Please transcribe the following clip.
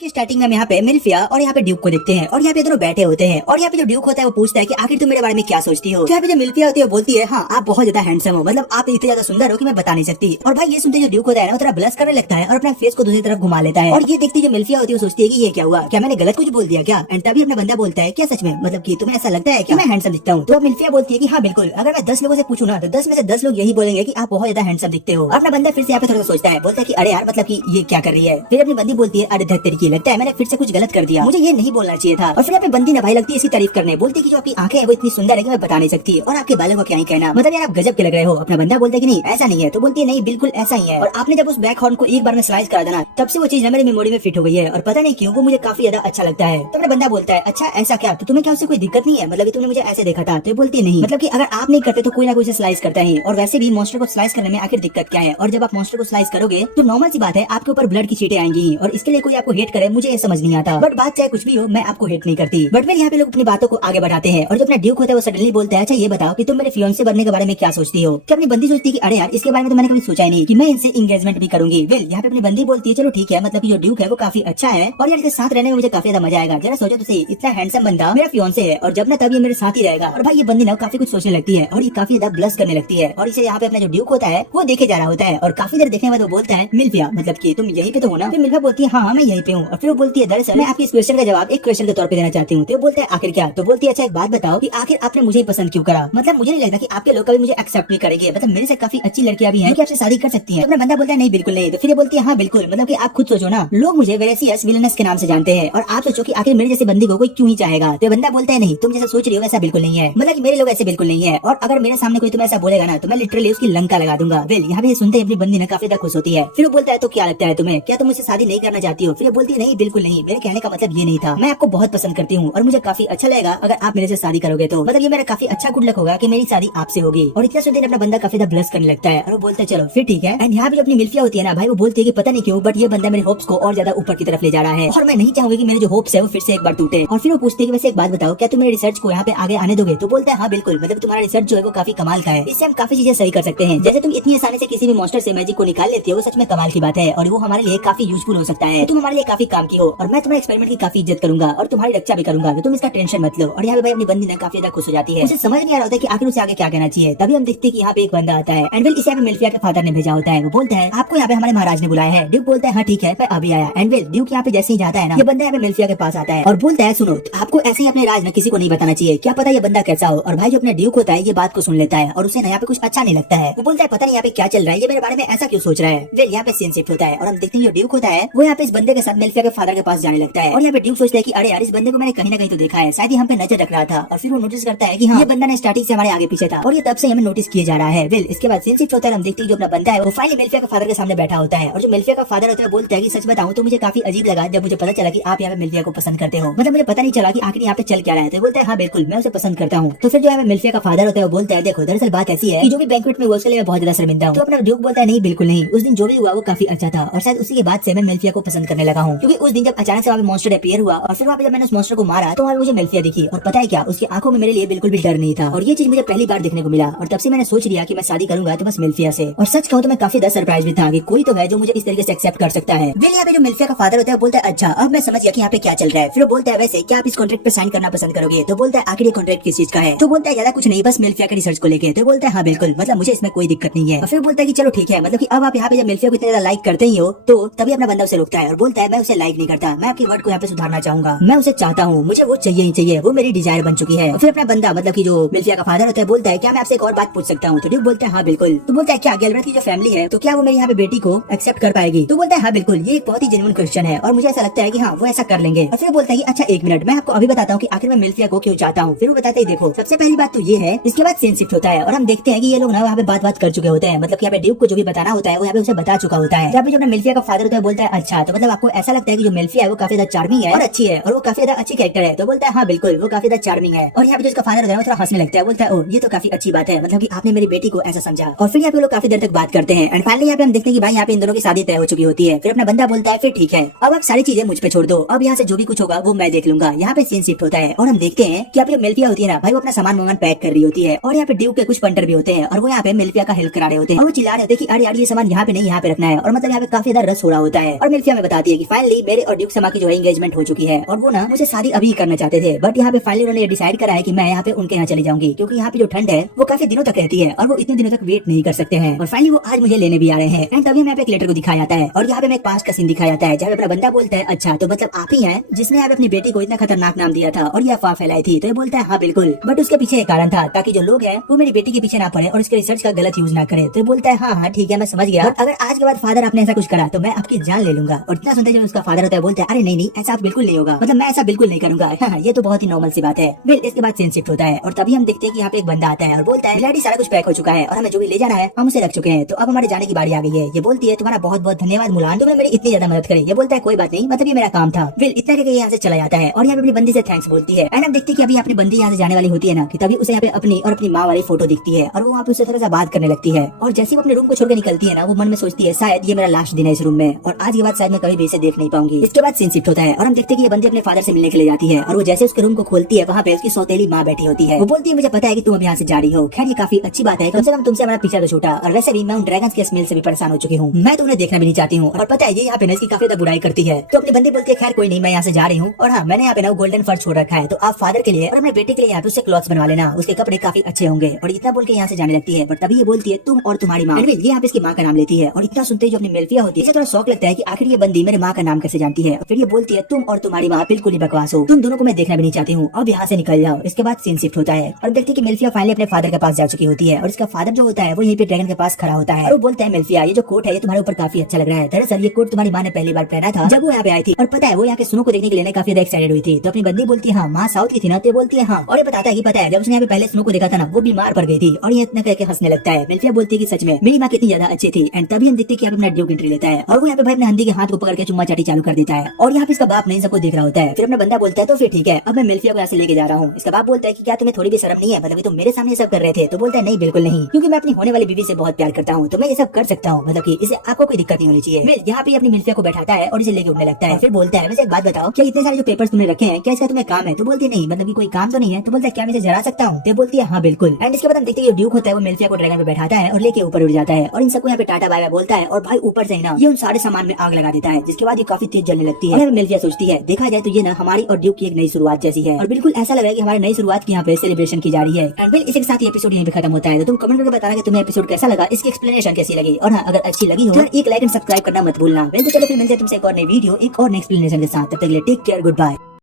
कि स्टार्टिंग में हम यहाँ पे मिल्फिया और यहाँ पे ड्यूक को देखते हैं और यहाँ पे दोनों बैठे होते हैं और यहाँ पे जो ड्यूक होता है वो पूछता है कि आखिर तुम मेरे बारे में क्या सोचती हो। तो यहाँ पे जो मिल्फिया होती है वो बोलती है हाँ आप बहुत ज्यादा हैंडसम हो, मतलब आप इतने ज्यादा सुंदर हो कि मैं बता नहीं सकती। और भाई ये सुनते जो ड्यूक होता है ना वो थोड़ा ब्लश करने लगता है और अपना फेस को दूसरी तरफ घुमा लेता है। और ये देखती जो मिल्फिया होती है वो सोचती है कि ये क्या हुआ, क्या मैंने गलत कुछ बोल दिया क्या। एंड तभी अपना बंदा बोलता है क्या सच में, मतलब कि तुम्हें ऐसा लगता है कि मैं हैंडसम दिखता हूँ। तो अब मिल्फिया बोलती है कि हाँ बिल्कुल, अगर मैं 10 लोगों से पूछूं ना तो 10 में से 10 लोग यही बोलेंगे कि आप बहुत ज्यादा हैंडसम दिखते हो। अपना बंदा फिर से यहाँ पे थोड़ा सोचता है, बोलता है कि अरे यार मतलब कि ये क्या कर रही है। फिर अपनी बंदी बोलती है अरे धक तेरी की, लगता है मैंने फिर से कुछ गलत कर दिया, मुझे ये नहीं बोलना चाहिए था। और फिर यहाँ पे बंदी ना भाई लगती है इसकी तारीफ करने, बोलती है कि जो आपकी आंखें हैं वो इतनी सुंदर है कि मैं बता नहीं सकती, और आपके बालों को क्या ही कहना, मतलब यार आप गजब के लग रहे हो। अपना बंदा बोलता है कि नहीं ऐसा नहीं है। तो बोलती है नहीं बिल्कुल ऐसा ही है, और आपने जब उस बैक हॉर्न को एक बार में स्लाइस करा देना तब से वो चीज मेरी मेमोरी में फिट हो गई है और पता नहीं क्यों वो मुझे काफी ज्यादा अच्छा लगता है। तो अपना बंदा बोलता है अच्छा ऐसा क्या, तो तुम्हें क्या उससे कोई दिक्कत नहीं है, मतलब तुमने मुझे ऐसे देखा था। तो बोलती है नहीं, मतलब कि अगर आप नहीं करते तो कोई ना कोई स्लाइस करता है, और वैसे भी मॉन्स्टर को स्लाइस करने में आखिर दिक्कत क्या है। और जब आप मॉन्स्टर को स्लाइस करोगे तो नॉर्मल सी बात है आपके ऊपर ब्लड की छींटें आएंगी, और इसके लिए कोई आपको हेट करे मुझे ये समझ नहीं आता। बट बात चाहे कुछ भी हो मैं आपको हेट नहीं करती। बट फिर यहाँ पे लोग अपनी बातों को आगे बढ़ाते हैं और जो अपना ड्यूक होता है वो सडनली बोलता है अच्छा ये बताओ कि तुम मेरे फियांसे बनने के बारे में क्या सोचती हो। कि अपनी बंदी सोचती है कि अरे यार इसके बारे में तो मैंने कभी सोचा ही नहीं कि मैं इनसे एंगेजमेंट भी करूंगी। वेल यहाँ पे अपनी बंदी बोलती है चलो ठीक है, मतलब कि जो ड्यूक है वो काफी अच्छा है और यार इसके साथ रहने में मुझे काफी ज्यादा मजा आएगा। जरा सोचो तो सही, इतना हैंडसम बंदा मेरा फियांसे है और जब ना तब ये मेरे साथ ही रहेगा। और भाई ये बंदी ना काफी कुछ सोचने लगती है और ये काफी ज्यादा ब्लश करने लगती है, और इसे यहाँ पे अपना जो ड्यूक होता है वो देखे जा रहा होता है। और काफी देर देखने के बाद वो बोलता है मिल्फिया मतलब की तुम यही पे तो हो ना। फिर मिल्फिया बोलती है हाँ मैं यही पे हूँ। और फिर वो बोलती है दरअसल मैं आपके इस क्वेश्चन का जवाब एक क्वेश्चन के तौर पे देना चाहती हूँ। तो बोलता है आखिर क्या। तो बोलती है अच्छा एक बात बताओ कि आखिर आपने मुझे पसंद क्यों करा, मतलब मुझे नहीं लगता कि आपके लोग कभी मुझे एक्सेप्ट नहीं करेंगे, मतलब मेरे से काफी अच्छी लड़कियां भी हैं कि आपसे शादी कर सकती हैं। तो अपना बंदा बोलता है नहीं बिल्कुल नहीं। तो फिर ये बोलती है हाँ बिल्कुल, मतलब कि आप खुद सोचो ना, लोग मुझे वेलेसियस विलनेस के नाम से जानते हैं और आप सोचो कि आखिर मेरे जैसे बंदी को कोई क्यों ही चाहेगा। तो बंदा बोलता है नहीं तुम जैसा सोच रही हो वैसा बिल्कुल नहीं है, मतलब कि मेरे लोग ऐसे बिल्कुल नहीं है, और अगर मेरे सामने कोई तुम्हें ऐसा बोलेगा ना तो मैं लिटरली उसकी लंका लगा दूंगा। वेल यहाँ पे सुनते ही अपनी बंदी ना काफी खुश होती है। फिर वो बोलता है तो क्या लगता है तुम्हें, क्या तुम मुझसे शादी नहीं करना चाहती हो। फिर बोलती है नहीं बिल्कुल नहीं, मेरे कहने का मतलब ये नहीं था, मैं आपको बहुत पसंद करती हूँ और मुझे काफी अच्छा लगेगा अगर आप मेरे से शादी करोगे तो, मतलब ये मेरा काफी अच्छा गुड लक होगा कि मेरी शादी आपसे होगी। और इतना सुनते अपना बंदा काफी ब्लश करने लगता है और वो बोलता है चलो फिर ठीक है। एंड यहाँ पे जो अपनी मिल्फिया होती है ना भाई वो बोलती है कि पता नहीं क्यों बट ये बंदा मेरे होप्स को और ज्यादा ऊपर की तरफ ले जा रहा है और मैं नहीं चाहूंगी कि मेरे जो होप्स है वो फिर से एक बार टूटे। और फिर वो पूछते हैं कि वैसे एक बात बताओ क्या तुम मेरे रिसर्च को यहाँ पे आगे आने दोगे। तो बोलता है हाँ बिल्कुल, मतलब तुम्हारा रिसर्च जो है वो काफी कमाल का है, इससे हम काफी चीजें सही कर सकते हैं। जैसे तुम इतनी आसानी से किसी भी मॉन्स्टर से मैजिक को निकाल लेती हो वो सच में कमाल की बात है और वो हमारे लिए काफी यूजफुल हो सकता है। तुम हमारे लिए काफी काम की हो और मैं तुम्हारे एक्सपेरिमेंट की काफी इज्जत करूंगा और तुम्हारी रक्षा भी करूंगा, तो तुम इसका टेंशन मत लो। और यहाँ पे भाई अपनी बंदी ना काफी ज्यादा खुश हो जाती है, उसे समझ नहीं आ रहा होता कि आखिर उसे आगे क्या कहना चाहिए। तभी हम देखते हैं कि यहाँ पे एक बंदा आता है एंड वेल इसे मिल्फिया के फादर ने भेजा होता है। वो बोलता है आपको यहाँ पे हमारे महाराज ने बुलाया है। ड्यूक बोलता है हाँ ठीक है मैं अभी आया। एंड वेल ड्यूक यहाँ पे जैसे ही जाता है ना ये बंदा यहाँ पे मिल्फिया के पास आता है और बोलता है सुनो आपको ऐसे ही अपने राज में किसी को नहीं बताना चाहिए, क्या पता ये बंदा कैसा हो। और भाई जो अपना ड्यूक होता है ये बात को सुन लेता है और उसे यहाँ पे कुछ अच्छा नहीं लगता है। वो बोलता है पता नहीं यहाँ पे क्या चल रहा है, ये मेरे बारे में ऐसा क्यों सोच रहा है। वेल यहाँ पे सीन शिफ्ट होता है और हम देखते हैं जो ड्यूक होता है वो यहाँ पे इस बंदे के साथ मिल्फिया के फादर के पास जाने लगता है। और यहाँ पे ड्यूक सोचता है कि अरे यार इस बंदे को मैंने कहीं ना कहीं तो देखा है, शायद ही हम पे नजर रख रहा था। और फिर वो नोटिस करता है कि हाँ ये बंदा ने स्टार्टिंग से हमारे आगे पीछे था और ये तब से हमें नोटिस किया जा रहा है। वेल इसके बाद सीन शिफ्ट होता है, हम देखते हैं जो अपना बंदा है वो फाइनली मिल्फिया के फादर के सामने बैठा होता है। और जो मिल्फिया का फादर होता है बोलता है कि सच बताऊं तो मुझे काफी अजीब लगा जब मुझे पता चला कि आप यहाँ पे मिल्फिया को पसंद करते हो, मतलब मुझे पता नहीं चला कि आखिर यहाँ पे चल क्या रहा है। तो बोलता है हाँ बिल्कुल मैं उसे पसंद करता हूँ। तो फिर जो है मिल्फिया का फादर होता है वो बोलता है देखो दरअसल बात ऐसी है कि जो भी बैंक्वेट में हुआ उसके लिए मैं बहुत ज्यादा शर्मिंदा हूँ। तो अपना ड्यूक बोलता है नहीं बिल्कुल नहीं, उस दिन जो भी हुआ वो काफी अच्छा था और शायद उसी के बाद से मैं मिल्फिया को पसंद करने लगा हूँ, क्योंकि उस दिन जब अचानक से वहाँ पे मॉन्स्टर अपीयर हुआ और फिर वहाँ पे जब मैंने उस मॉन्स्टर को मारा तो वहाँ पे मुझे मिल्फिया दिखी और पता है क्या उसकी आंखों में मेरे लिए बिल्कुल भी डर नहीं था और ये चीज मुझे पहली बार देखने को मिला। और तब से मैंने सोच लिया कि मैं शादी करूंगा तो बस मिल्फिया से। और सच कहूँ तो मैं काफी सरप्राइज भी था कि कोई तो है जो मुझे इस तरीके से एक्सेप्ट कर सकता है। फिर यहाँ पे जो मिल्फिया का फादर होता है बोलता है अच्छा अब मैं समझ गया कि यहाँ पे क्या चल रहा है। फिर वो बोलता है वैसे क्या आप इस कॉन्ट्रैक्ट पे साइन करना पसंद करोगे। तो बोलता है आखिर ये कॉन्ट्रैक्ट किस चीज का है। तो बोलता है ज्यादा कुछ नहीं बस मिल्फिया के रिसर्च को लेके। तो बोलता है हाँ बिल्कुल, मतलब मुझे इसमें कोई दिक्कत नहीं है। और फिर बोलता है कि चलो ठीक है, मतलब कि अब आप यहाँ पे जब मिल्फिया को इतना लाइक करते ही हो तो तभी अपना बंदा उसे रोकता है और बोलता है मैं उसे लाइक नहीं करता, मैं आपके वर्ड को यहाँ पे सुधारना चाहूंगा, मैं उसे चाहता हूँ, मुझे वो चाहिए ही चाहिए, वो मेरी डिजायर बन चुकी है। और फिर अपना बंदा मतलब कि जो मिल्फिया का फादर होता है बोलता है क्या मैं आपसे एक और बात पूछ सकता हूँ। तो ड्यूक बोलता है हाँ बिल्कुल। तो बोलता है क्या गैल्ब्रेथ की जो फैमिली है तो क्या वो मेरी यहाँ पे बेटी को एक्सेप्ट कर पाएगी। तो बोलता है हाँ बिल्कुल, ये एक बहुत ही जेन्युइन क्वेश्चन है और मुझे ऐसा लगता है कि हाँ वो ऐसा कर लेंगे। और फिर बोलता है कि अच्छा एक मिनट मैं आपको अभी बताता हूँ कि आखिर मैं मिल्फिया को क्यों चाहता हूँ। फिर वो बताते ही देखो सबसे पहली बात तो ये है। इसके बाद सीन शिफ्ट होता है और हम देखते हैं कि ये लोग ना वहाँ पे बात कर चुके होते हैं, मतलब कि यहाँ पे ड्यूक को जो भी बताना होता है वो यहाँ पे उसे बता चुका होता है। यहाँ पे जो अपना मिल्फिया का फादर होता है बोलता है अच्छा तो मतलब आपको ऐसा लगता है कि जो मिल्फिया है वो काफी ज्यादा चार्मिंग है और अच्छी है और वो काफी ज्यादा अच्छी कैरेक्टर है। तो बोलता है हाँ बिल्कुल वो काफी ज्यादा चार्मिंग है। और यहाँ पे जो इसका फादर होता है वो थोड़ा हंसने लगता है, बोलता है ओ ये तो काफी अच्छी बात है, मतलब कि आपने मेरी बेटी को ऐसा समझा। और फिर यहाँ पे लोग काफी देर तक बात करते हैं एंड फाइनली यहाँ पे हम देखते हैं कि भाई यहाँ पे इन दोनों की शादी तय हो चुकी होती है। फिर अपना बंदा बोलता है फिर ठीक है अब आप सारी चीजें मुझ पे छोड़ दो, अब यहाँ से जो भी कुछ होगा वो मैं देख लूंगा। यहाँ पे सीन शिफ्ट होता है और हम देखते हैं कि यहाँ पे मिल्फिया होती है ना भाई वो अपना सामान पैक कर रही होती है और यहाँ पे ड्यूक के कुछ पंटर भी होते हैं और वो यहाँ पे मिल्फिया का हेल्प करा रहे होते हैं और वो चिल्ला रहे होते हैं कि अरे यार ये सामान यहाँ पे नहीं यहाँ पे रखना है और मतलब यहाँ पे काफी ज्यादा रस हो रहा होता है। और मिल्फिया में बताती है कि फाइनली फाइनली मेरे और ड्यूक शर्मा की जो है एंगेजमेंट हो चुकी है और वो ना मुझे शादी अभी करना चाहते थे, बट यहाँ पे फाइनली उन्होंने डिसाइड करा है कि मैं यहाँ पे उनके यहाँ चली जाऊंगी, क्योंकि यहाँ पे जो ठंड है वो काफी दिनों तक रहती है और वो इतने दिनों तक वेट नहीं कर सकते हैं। और फाइनली वो आज मुझे लेने भी आ रहे हैं। एंड तभी हमें यहाँ पे एक लेटर को दिखाया जाता है और यहाँ पे एक पास्ट का सीन दिखाया जाता है जहाँ अपना बंदा बोलता है, अच्छा तो मतलब आप ही हैं जिसने यहाँ पे अपनी बेटी को इतना खतरनाक नाम दिया था और ये अफवाह फैलाई थी। तो ये बोलता है हाँ बिल्कुल, बट उसके पीछे एक कारण था ताकि जो लोग हैं वो मेरी बेटी के पीछे ना पड़े और इसके रिसर्च का गलत यूज ना करे। तो ये बोलता है हाँ ठीक है मैं समझ गया, अगर आज के बाद फादर आपने ऐसा कुछ करा तो मैं आपकी जान ले लूंगा। और इतना सुनते उसका फादर होता है बोलता है अरे नहीं ऐसा बिल्कुल नहीं होगा, मतलब मैं ऐसा बिल्कुल नहीं करूंगा। हाँ, ये तो बहुत ही नॉर्मल सी बात है। फिर इसके बाद सीन शिफ्ट होता है और तभी हम देखते हैं कि यहाँ पे एक बंदा आता है और बोलता है डैडी सारा कुछ पैक हो चुका है और हमें जो भी ले जाना है हम उसे रख चुके हैं, तो अब हमारे जाने की बारी आ गई है। ये बोलती है तुम्हारा बहुत बहुत धन्यवाद मुलान, तुमने मेरी इतनी ज्यादा मदद करी। ये बोलता है कोई बात नहीं, मतलब ये मेरा काम था। फिर इतना करके यहाँ से चला जाता है और यहाँ पे अपनी बंदी से थैंक्स बोलती है। एंड हम देखते हैं कि अभी अपनी बंदी यहाँ से जाने वाली होती है ना कि तभी उसे यहाँ पे अपनी और अपनी माँ वाली फोटो दिखती है और वो वहाँ पे उससे थोड़ा सा बात करने लगती है। और जैसे वो अपने रूम को छोड़कर निकलती है ना वो मन में सोचती है शायद ये मेरा लास्ट दिन है इस रूम में और आज के बाद शायद मैं कभी भी इसे देख नहीं पाऊंगी। इसके बाद सीन शिफ्ट होता है और हम देखते हैं कि ये बंदी अपने फादर से मिलने के लिए जाती है और वो जैसे उसके रूम को खोलती है वहाँ पे उसकी सौतेली माँ बैठी होती है। वो बोलती है मुझे पता है कि तुम अब यहाँ से जा रही हो, खैर ये काफी अच्छी बात है, कम से कम तुमसे हमारा पीछा तो छूटा, और वैसे भी मैं उन ड्रैगन्स के स्मेल से भी परेशान हो चुकी हूँ, मैं तुम्हें देखना भी नहीं चाहती हूँ। और पता है ये यहाँ पे इसकी काफी ज्यादा बुराई करती है। तो अपनी बंदी बोलती है खैर कोई नहीं मैं यहाँ से जा रही हूँ और हाँ मैंने यहाँ पे ना गोल्डन फर छोड़ रखा है, तो आप फादर के लिए और अपने बेटे के लिए यहाँ पे उससे क्लॉथ्स बनवा लेना, उसके कपड़े काफी अच्छे होंगे। और इतना बोल के यहाँ से जाने लगती है, बट तभी ये बोलती है तुम और तुम्हारी माँ। ये यहाँ पे इसकी माँ का नाम लेती है और इतना सुनते ही जो अपनी मिल्फिया होती है थोड़ा शौक लगता है कि आखिर ये बंदी मेरे माँ का नाम कैसे जानती है। फिर ये बोलती है तुम और तुम्हारी माँ बिल्कुल ही बकवास हो, तुम दोनों को मैं देखना भी नहीं चाहती हूँ, अब यहाँ से निकल जाओ। इसके बाद सीन शिफ्ट होता है और देखते हैं कि मिल्फिया फाइनली अपने फादर के पास जा चुकी होती है और इसका फादर जो होता है वो यहीं पे ड्रैगन के पास खड़ा होता है और वो बोलता है मिल्फिया ये जो कोट है ये तुम्हारे ऊपर काफी अच्छा लग रहा है, दरअसल ये कोट तुम्हारी माँ ने पहली बार पहना था जब वो यहाँ पे आई थी और पता है वो यहाँ के सुनो को देखने के लिए काफी ज्यादा एक्साइटेड हुई थी। तो अपनी बंदी बोलती है हाँ माँ साउथ की थी ना, तो बोलती है हाँ, और ये बताता है कि पता है जब उसने यहाँ पे पहले सुनो को देखा था ना वो बीमार पड़ गई थी और ये इतना करके हंसने लगता है। मिल्फिया बोलती है कि सच में मेरी माँ कितनी ज्यादा अच्छी थी। एंड तभी हम देखते हैं कि अपना ड्यूक एंट्री लेता है और वो यहाँ पे भाई अपने हंदी के हाथ को पकड़ के चुम्मा चाटी चालू कर देता है और यहाँ पे इसका बाप नहीं सबको देख रहा होता है। फिर अपना बंदा बोलता है तो फिर ठीक है अब मैं मिल्फिया को यहाँ से लेके जा रहा हूँ। इसका बाप बोलता है कि क्या तुम्हें थोड़ी भी शर्म नहीं है, मतलब तुम मेरे सामने सब कर रहे थे। तो बोलता है नहीं बिल्कुल नहीं, क्योंकि मैं अपनी होने वाली बीवी से बहुत प्यार करता हूँ तो मैं ये सब कर सकता हूँ, मतलब कि इसे आपको कोई दिक्कत नहीं होनी चाहिए। फिर यहाँ पे अपनी मिल्फिया को बैठाता है और इसे लेके उड़ने लगता है। फिर बोलता है वैसे एक बात बताओ क्या इतने सारे जो पेपर्स तुमने रखे हैं क्या इसका तुम्हें काम है? तो बोलती है नहीं, मतलब कि कोई काम तो नहीं है। तो बोलता है क्या मैं इसे जला सकता हूँ? तो बोलती है हाँ बिल्कुल। एंड इसके बाद हम देखते हैं ड्यूक होता है वो मिल्फिया को ड्रैगन पे बैठाता है और लेके ऊपर उड़ जाता है और इन सबको यहाँ पे टाटा बाय बाय बोलता है और भाई ऊपर से ना ये उन सारे सामान में आग लगा देता है, जिसके बाद ये काफी तेज जलने लगती है। मिल्फिया सोचती है देखा जाए तो ये ना हमारी और ड्यूक की एक नई शुरुआत जैसी है और बिल्कुल ऐसा लग रहा है कि हमारी नई शुरुआत की यहाँ पे सेलिब्रेशन की जा रही है। एंड फिर इसी के साथ ये एपिसोड यहीं पे खत्म होता है। तो तुम कमेंट करके बताना कि तुम्हें एपिसोड कैसा लगा, इसकी एक्सप्लेनेशन कैसी लगी, और हाँ अगर अच्छी लगी हो तो एक लाइक एंड सब्सक्राइब करना मत भूलना। तो चलो फिर मिलते हैं तुमसे एक और नई वीडियो एक और नई एक्सप्लेनेशन के साथ, तब तक के लिए टेक केयर, गुड बाय।